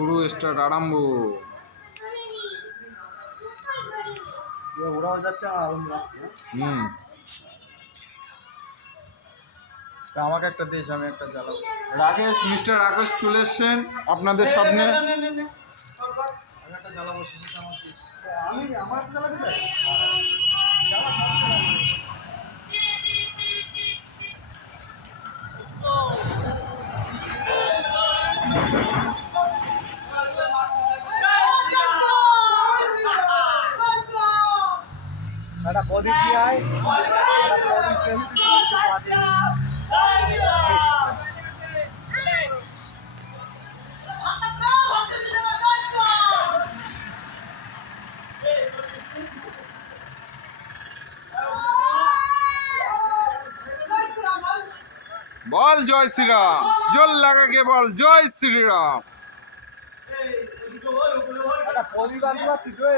শুরু স্টার্ট আরম্ভ। ওরাও যাচ্ছে আর আগুন জ্বালাচ্ছে, হ্যাঁ? হুম। তা আমাকে একটা দিস আমি একটা জ্বালাবো রাকেশ মিস্টার রাকেশ চলে এসছেন আপনাদের সামনে। আমি আমার জ্বালাবি তাই? একটা একটা প্রদীপ দিয়ে আয়। বল জয় শ্রীরাম জল লাগাকে বল জয় শ্রীরাম একটা প্রদীপ আনতে পারতিস রে?